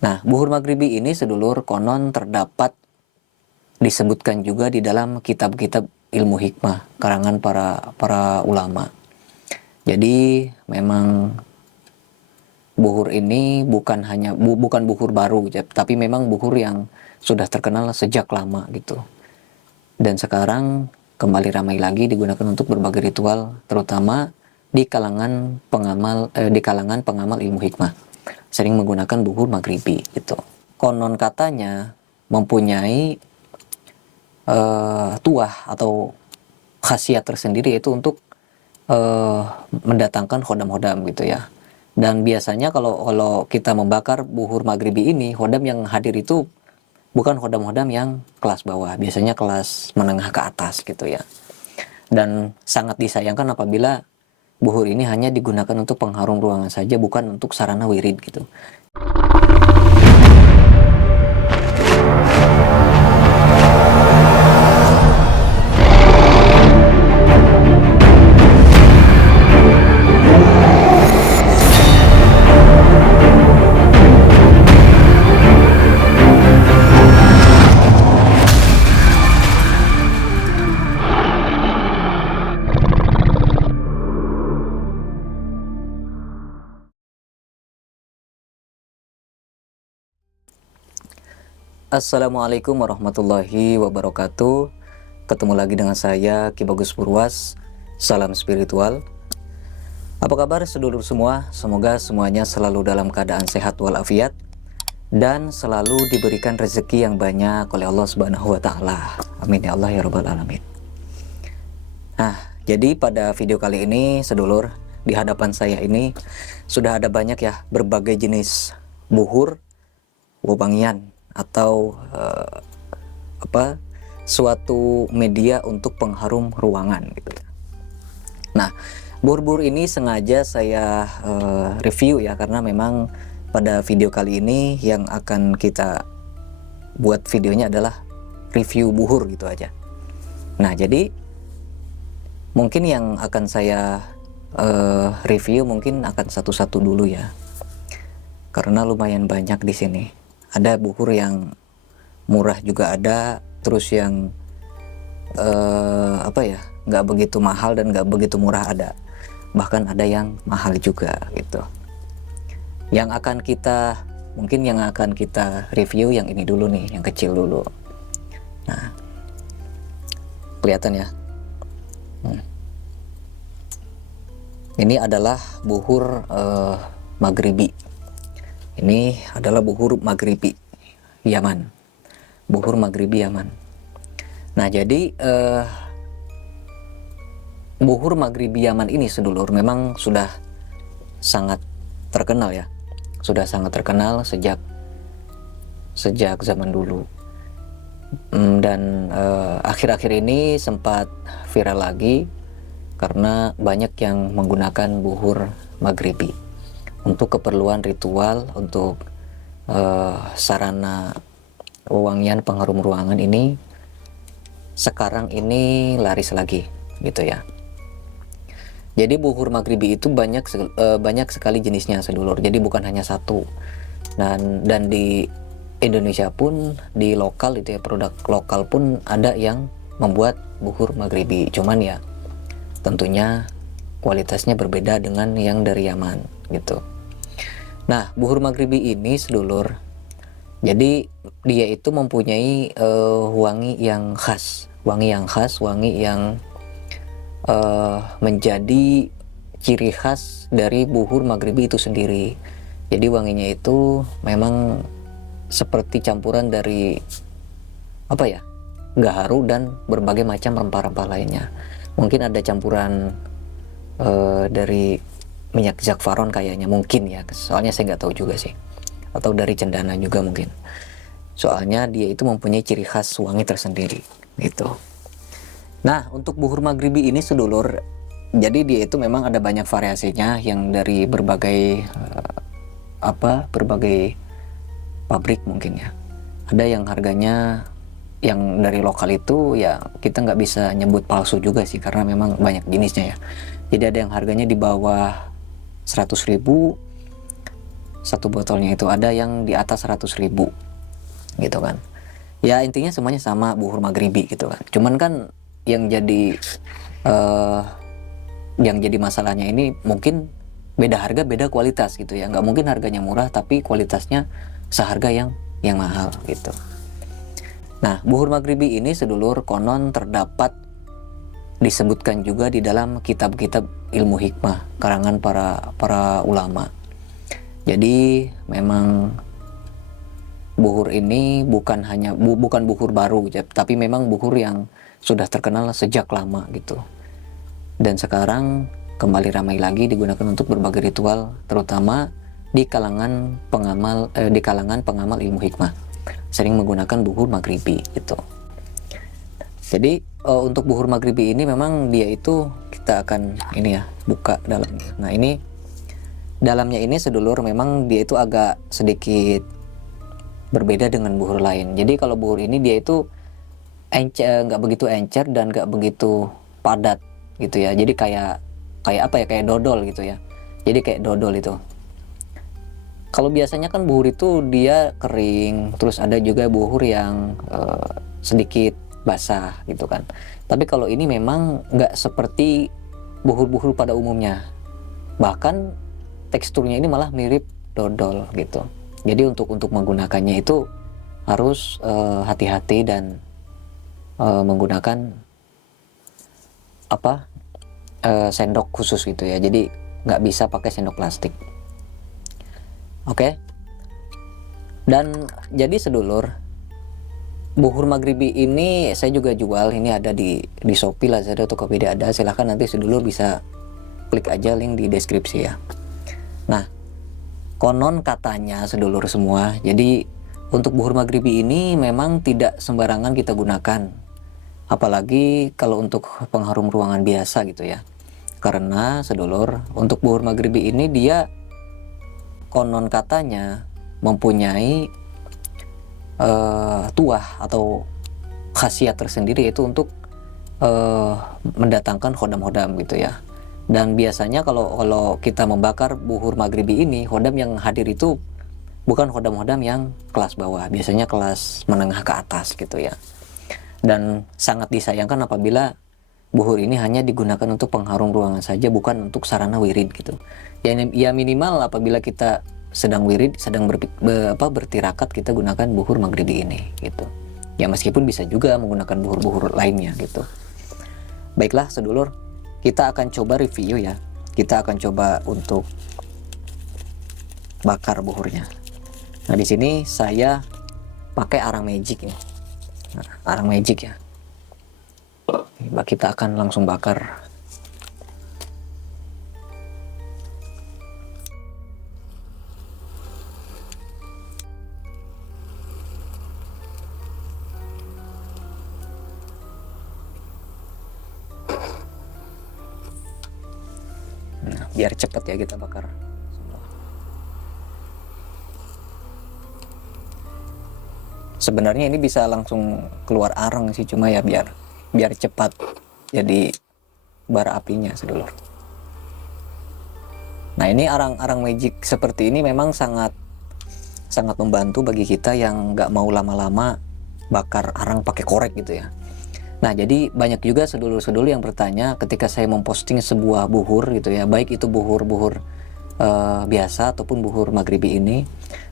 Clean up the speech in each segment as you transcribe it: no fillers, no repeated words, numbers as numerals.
Nah, buhur maghribi ini sedulur konon terdapat disebutkan juga di dalam kitab-kitab ilmu hikmah karangan para ulama. Jadi memang buhur ini bukan buhur baru, tapi memang buhur yang sudah terkenal sejak lama gitu. Dan sekarang kembali ramai lagi digunakan untuk berbagai ritual, terutama di kalangan pengamal ilmu hikmah. Sering menggunakan buhur maghribi gitu. Konon katanya mempunyai tuah atau khasiat tersendiri, yaitu untuk mendatangkan hodam-hodam gitu ya. Dan biasanya kalau kita membakar buhur maghribi ini, hodam yang hadir itu bukan hodam-hodam yang kelas bawah, biasanya kelas menengah ke atas gitu ya. Dan sangat disayangkan apabila buhur ini hanya digunakan untuk pengharum ruangan saja, bukan untuk sarana wirid gitu. Assalamualaikum warahmatullahi wabarakatuh. Ketemu lagi dengan saya Ki Bagus Purwas. Salam spiritual. Apa kabar sedulur semua? Semoga semuanya selalu dalam keadaan sehat walafiat dan selalu diberikan rezeki yang banyak oleh Allah Subhanahu wa taala. Amin ya Allah ya rabbal alamin. Nah, jadi pada video kali ini sedulur, di hadapan saya ini sudah ada banyak ya berbagai jenis buhur, wewangian atau suatu media untuk pengharum ruangan gitu. Nah, buhur-buhur ini sengaja saya review ya, karena memang pada video kali ini yang akan kita buat videonya adalah review buhur gitu aja. Nah, jadi mungkin yang akan saya review mungkin akan satu-satu dulu ya, karena lumayan banyak di sini. Ada buhur yang murah juga ada, terus yang nggak begitu mahal dan nggak begitu murah ada, bahkan ada yang mahal juga gitu. Yang akan kita review yang ini dulu nih, yang kecil dulu. Nah, kelihatan ya. Ini adalah buhur maghribi. Ini adalah buhur maghribi Yaman. Buhur maghribi Yaman. Nah, jadi buhur maghribi Yaman ini sedulur memang sudah sangat terkenal ya. Sudah sangat terkenal sejak zaman dulu. Dan akhir-akhir ini sempat viral lagi karena banyak yang menggunakan buhur maghribi untuk keperluan ritual, untuk sarana wewangian pengharum ruangan ini sekarang ini laris lagi gitu ya. Jadi buhur maghribi itu banyak sekali jenisnya sedulur. Jadi bukan hanya satu. Dan di Indonesia pun, di lokal itu ya, produk lokal pun ada yang membuat buhur maghribi. Cuman ya tentunya kualitasnya berbeda dengan yang dari Yaman gitu. Nah, buhur maghribi ini sedulur, jadi dia itu mempunyai wangi yang khas, wangi yang menjadi ciri khas dari buhur maghribi itu sendiri. Jadi wanginya itu memang seperti campuran dari gaharu dan berbagai macam rempah-rempah lainnya. Mungkin ada campuran dari minyak zakfaron kayaknya, mungkin ya, soalnya saya nggak tahu juga sih, atau dari cendana juga mungkin, soalnya dia itu mempunyai ciri khas wangi tersendiri gitu. Nah, untuk buhur maghribi ini sedulur, jadi dia itu memang ada banyak variasinya yang dari berbagai berbagai pabrik mungkin ya. Ada yang harganya yang dari lokal itu ya kita nggak bisa nyebut palsu juga sih, karena memang banyak jenisnya ya. Jadi ada yang harganya di bawah 100.000, satu botolnya itu, ada yang di atas 100.000 gitu kan. Ya intinya semuanya sama buhur maghribi gitu kan. Cuman kan yang jadi eh, masalahnya ini mungkin beda harga beda kualitas gitu ya. Nggak mungkin harganya murah tapi kualitasnya seharga yang mahal gitu. Nah, buhur maghribi ini sedulur konon terdapat disebutkan juga di dalam kitab-kitab ilmu hikmah karangan para ulama. Jadi memang buhur ini bukan buhur baru, tapi memang buhur yang sudah terkenal sejak lama gitu. Dan sekarang kembali ramai lagi digunakan untuk berbagai ritual, terutama di kalangan pengamal ilmu hikmah. Sering menggunakan buhur maghribi gitu. Jadi untuk buhur maghribi ini memang dia itu kita akan ini ya buka dalamnya. Nah ini dalamnya ini sedulur memang dia itu agak sedikit berbeda dengan buhur lain. Jadi kalau buhur ini dia itu nggak begitu encer dan nggak begitu padat gitu ya. Jadi kayak apa ya, kayak dodol gitu ya. Jadi kayak dodol itu. Kalau biasanya kan buhur itu dia kering, terus ada juga buhur yang sedikit basah gitu kan. Tapi kalau ini memang nggak seperti buhur-buhur pada umumnya. Bahkan teksturnya ini malah mirip dodol gitu. Jadi untuk menggunakannya itu harus hati-hati dan menggunakan sendok khusus gitu ya. Jadi nggak bisa pakai sendok plastik. Oke. Dan jadi sedulur, buhur maghribi ini saya juga jual. Ini ada di Shopee, Lazada, Tokopedia ada. Silahkan nanti sedulur bisa klik aja link di deskripsi ya. Nah, konon katanya sedulur semua, jadi untuk buhur maghribi ini memang tidak sembarangan kita gunakan. Apalagi kalau untuk pengharum ruangan biasa gitu ya. Karena sedulur, untuk buhur maghribi ini dia konon katanya mempunyai tuah atau khasiat tersendiri, yaitu untuk mendatangkan khodam-khodam gitu ya. Dan biasanya kalau kita membakar buhur maghribi ini, khodam yang hadir itu bukan khodam-khodam yang kelas bawah, biasanya kelas menengah ke atas gitu ya. Dan sangat disayangkan apabila buhur ini hanya digunakan untuk pengharum ruangan saja, bukan untuk sarana wirid gitu. Ya minimal apabila kita sedang wirid, sedang bertirakat, kita gunakan buhur maghribi ini gitu. Ya meskipun bisa juga menggunakan buhur-buhur lainnya gitu. Baiklah sedulur, kita akan coba review ya. Kita akan coba untuk bakar buhurnya. Nah di sini saya pakai arang magic ini. Nah, arang magic ya. Kita akan langsung bakar. Nah, biar cepat ya kita bakar. Sebenarnya ini bisa langsung keluar arang sih, cuma ya biar cepat jadi bara apinya sedulur. Nah ini arang magic seperti ini memang sangat membantu bagi kita yang nggak mau lama-lama bakar arang pakai korek gitu ya. Nah jadi banyak juga sedulur-sedulur yang bertanya ketika saya memposting sebuah buhur gitu ya, baik itu buhur biasa ataupun buhur maghribi ini.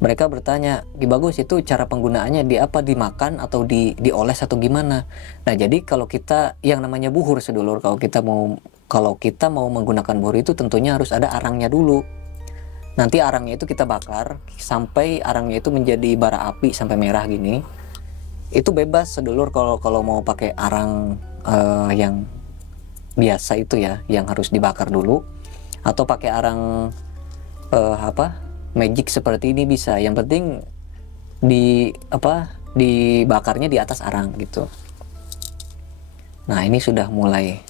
Mereka bertanya, bagus itu cara penggunaannya dimakan atau dioles atau gimana? Nah jadi kalau kita yang namanya buhur sedulur, kalau kita mau menggunakan buhur itu tentunya harus ada arangnya dulu. Nanti arangnya itu kita bakar sampai arangnya itu menjadi bara api sampai merah gini. Itu bebas sedulur kalau mau pakai arang yang biasa itu ya, yang harus dibakar dulu, atau pakai arang magic seperti ini bisa. Yang penting dibakarnya di atas arang gitu. Nah ini sudah mulai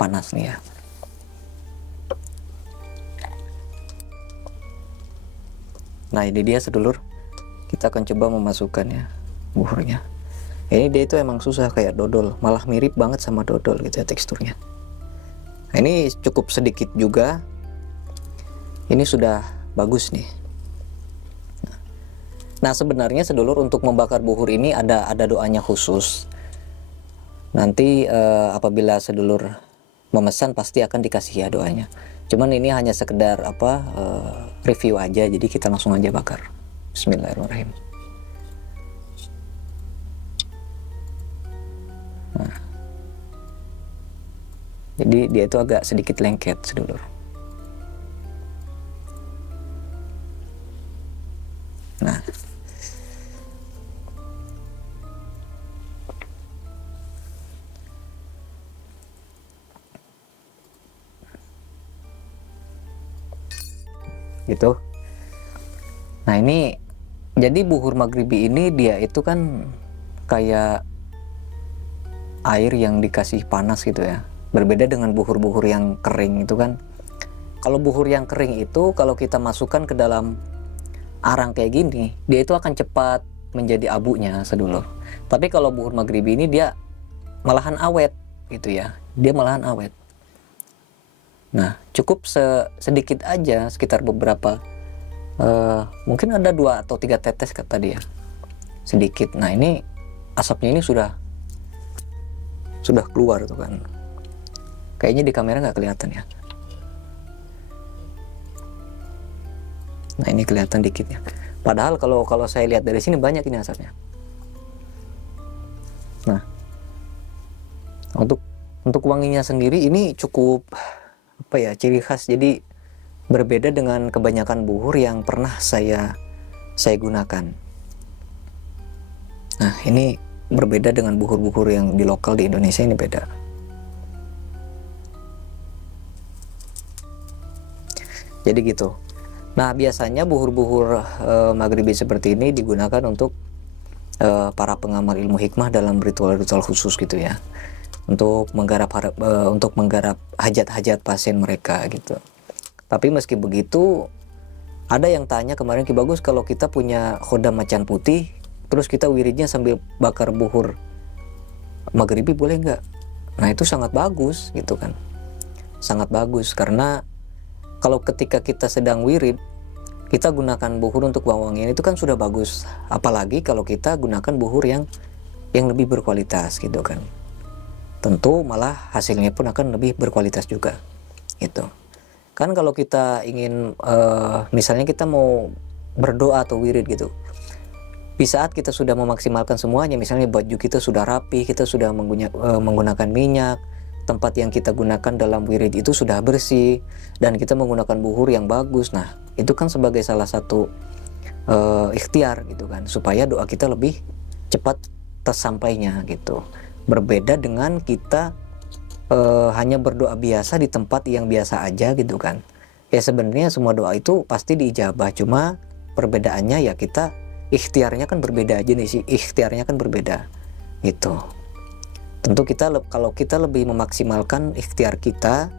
panas nih ya. Nah ini dia sedulur, kita akan coba memasukkannya buhurnya. Ini dia itu emang susah kayak dodol, malah mirip banget sama dodol gitu ya teksturnya. Nah, ini cukup sedikit juga. Ini sudah bagus nih. Nah sebenarnya sedulur, untuk membakar buhur ini ada doanya khusus. Nanti apabila sedulur memesan pasti akan dikasih ya doanya. Cuman ini hanya sekedar review aja, jadi kita langsung aja bakar. Bismillahirrahmanirrahim. Nah, jadi dia itu agak sedikit lengket sedulur. Nah, gitu. Nah ini jadi buhur maghribi ini dia itu kan kayak air yang dikasih panas gitu ya. Berbeda dengan buhur-buhur yang kering itu kan. Kalau buhur yang kering itu kalau kita masukkan ke dalam arang kayak gini, dia itu akan cepat menjadi abunya sedulur. Tapi kalau buhur maghribi ini dia malahan awet gitu ya. Dia malahan awet. Nah, cukup sedikit aja, sekitar beberapa, mungkin ada 2 atau 3 tetes kata dia, sedikit. Nah ini asapnya ini sudah keluar tuh kan. Kayaknya di kamera nggak kelihatan ya. Nah ini kelihatan dikit ya. Padahal kalau saya lihat dari sini banyak ini asapnya. Nah, untuk wanginya sendiri ini cukup ciri khas. Jadi berbeda dengan kebanyakan buhur yang pernah saya gunakan. Nah ini berbeda dengan buhur-buhur yang di lokal di Indonesia, ini beda. Jadi gitu. Nah biasanya buhur-buhur maghribi seperti ini digunakan untuk para pengamal ilmu hikmah dalam ritual-ritual khusus gitu ya, untuk menggarap hajat-hajat pasien mereka gitu. Tapi meski begitu, ada yang tanya kemarin, Ki Bagus, kalau kita punya khodam macan putih terus kita wiridnya sambil bakar buhur maghribi boleh nggak? Nah itu sangat bagus gitu kan, sangat bagus. Karena kalau ketika kita sedang wirid kita gunakan buhur untuk wangian itu kan sudah bagus, apalagi kalau kita gunakan buhur yang lebih berkualitas gitu kan. Tentu malah hasilnya pun akan lebih berkualitas juga gitu kan. Kalau kita ingin misalnya kita mau berdoa atau wirid gitu, di saat kita sudah memaksimalkan semuanya, misalnya baju kita sudah rapi, kita sudah menggunakan minyak, tempat yang kita gunakan dalam wirid itu sudah bersih, dan kita menggunakan buhur yang bagus. Nah itu kan sebagai salah satu ikhtiar gitu kan, supaya doa kita lebih cepat tersampainya gitu. Berbeda dengan kita hanya berdoa biasa di tempat yang biasa aja gitu kan. Ya sebenarnya semua doa itu pasti diijabah, cuma perbedaannya ya kita ikhtiarnya kan berbeda aja nih sih, ikhtiarnya kan berbeda gitu. Tentu kalau kita lebih memaksimalkan ikhtiar kita,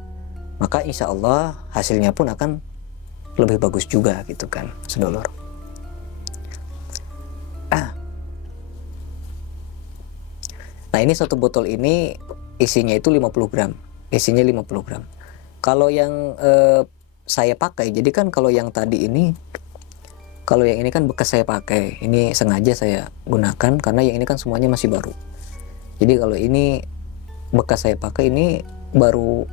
maka insya Allah hasilnya pun akan lebih bagus juga gitu kan sedulur. Nah ini satu botol ini isinya itu 50 gram, isinya 50 gram. Kalau yang saya pakai, jadi kan kalau yang tadi ini, kalau yang ini kan bekas saya pakai, ini sengaja saya gunakan karena yang ini kan semuanya masih baru. Jadi kalau ini bekas saya pakai, ini baru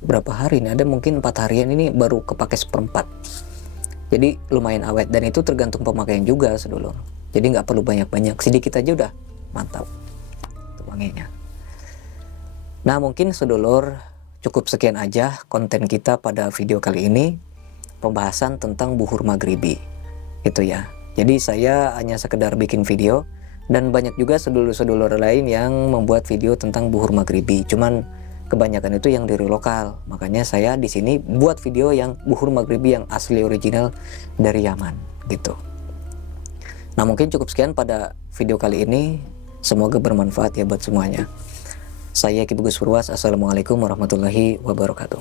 berapa hari ini, ada mungkin 4 harian, ini baru kepake 1/4. Jadi lumayan awet, dan itu tergantung pemakaian juga sedulur. Jadi nggak perlu banyak-banyak, sedikit aja udah mantap wanginya. Nah mungkin sedulur cukup sekian aja konten kita pada video kali ini, pembahasan tentang buhur maghribi gitu ya. Jadi saya hanya sekedar bikin video, dan banyak juga sedulur-sedulur lain yang membuat video tentang buhur maghribi, cuman kebanyakan itu yang dari lokal. Makanya saya di sini buat video yang buhur maghribi yang asli original dari Yaman gitu. Nah mungkin cukup sekian pada video kali ini, semoga bermanfaat ya buat semuanya. Saya Ki Bagus Purwas, assalamualaikum warahmatullahi wabarakatuh.